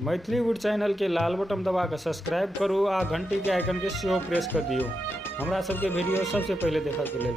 Maithili wood channel के लाल button दबा के सब्सक्राइब करू आ घंटी के आइकन के सेहो प्रेस कर दियो हमरा सबके वीडियो सबसे पहले देखा के लेल।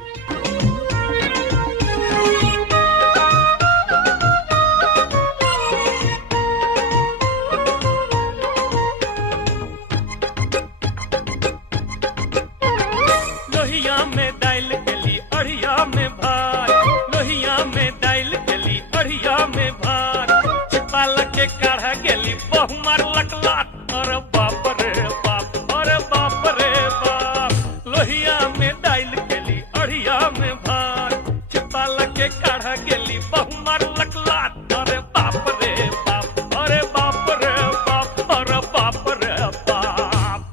लोहिया में दाइल गेली अढ़िया में भात, लोहिया में दाइल गेली अढ़िया में भात, छिपाल के काढ़ा गेली बहु मार लकलात, अरे बाप रे बाप, अरे बाप रे बाप। लोहिया में दाइल गेली अढ़िया में भात, छिपाल के काढ़ा गेली बहु मार लकलात, अरे बाप रे बाप, अरे बाप रे बाप, अरे बाप रे बाप।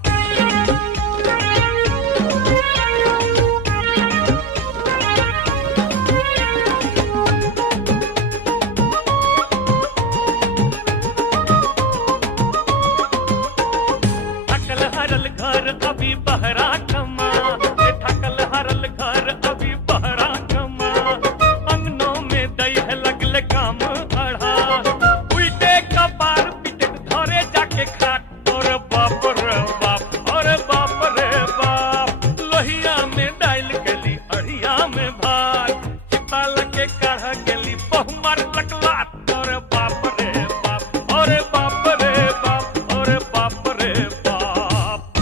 हरल घर अभी बहरा कमा, ढकल हरल घर अभी बहरा कमा, अंगनों में दही लगल काम अढ़ा, उल्टे कपार पिटे धरे जाके खाट, और बाप रे बाप, और बाप रे बाप। लोहिया में डाइल गेली अढ़िया में भात, छिपाल के काढ़ा गेली बहु मार लकलात, और बाप रे बाप, और बाप रे बाप, और बाप रे बाप।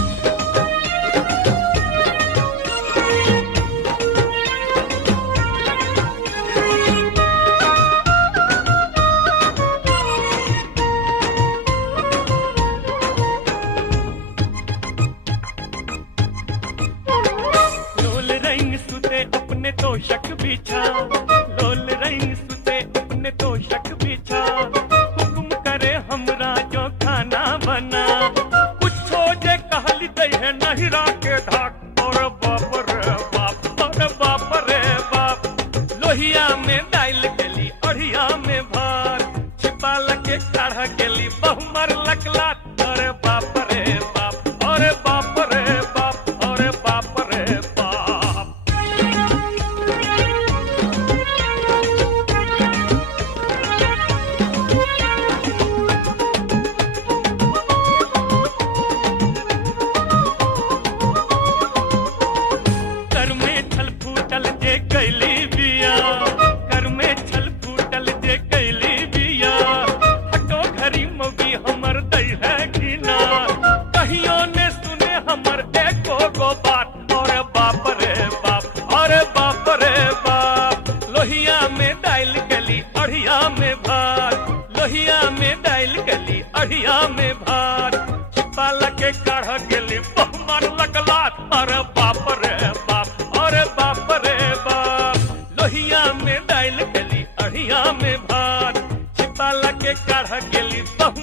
लोल रंग सुते अपने तोशक बिछा, लोल रंग सुते अपने तोशक बिछा, हुक्म करे हमरा जो खाना बना, कुछ हो जे कहली दे नहिरा के ढाक, और बाप रे बाप, और बाप रे बाप। लोहिया में डाइल गेली अढ़िया में भात, छिपाल के काढ़ा गेली बहु मार लकलात, अरे बाप रे बाप, अरे बाप रे बाप, अरे बाप रे बाप। कर में छल फूटल जे कैली बिया, कर में छल फूटल जे कैली बिया, हटो घरी मौगी हमर दई है घिना, कहियो ने सुने हमर एको गो बात, और बाप रे बाप, और बाप रे बाप। लोहिया में डाइल गली अढ़िया में भात, लोहिया में डाइल गली अढ़िया में भात, छिपाल के काढ़ा गेली बहु मार लकलात, अरे बाप रे बाप, अरे बाप रे बाप। लोहिया में डाइल गली अढ़िया में भात, छिपाल के काढ़ा गेली बहु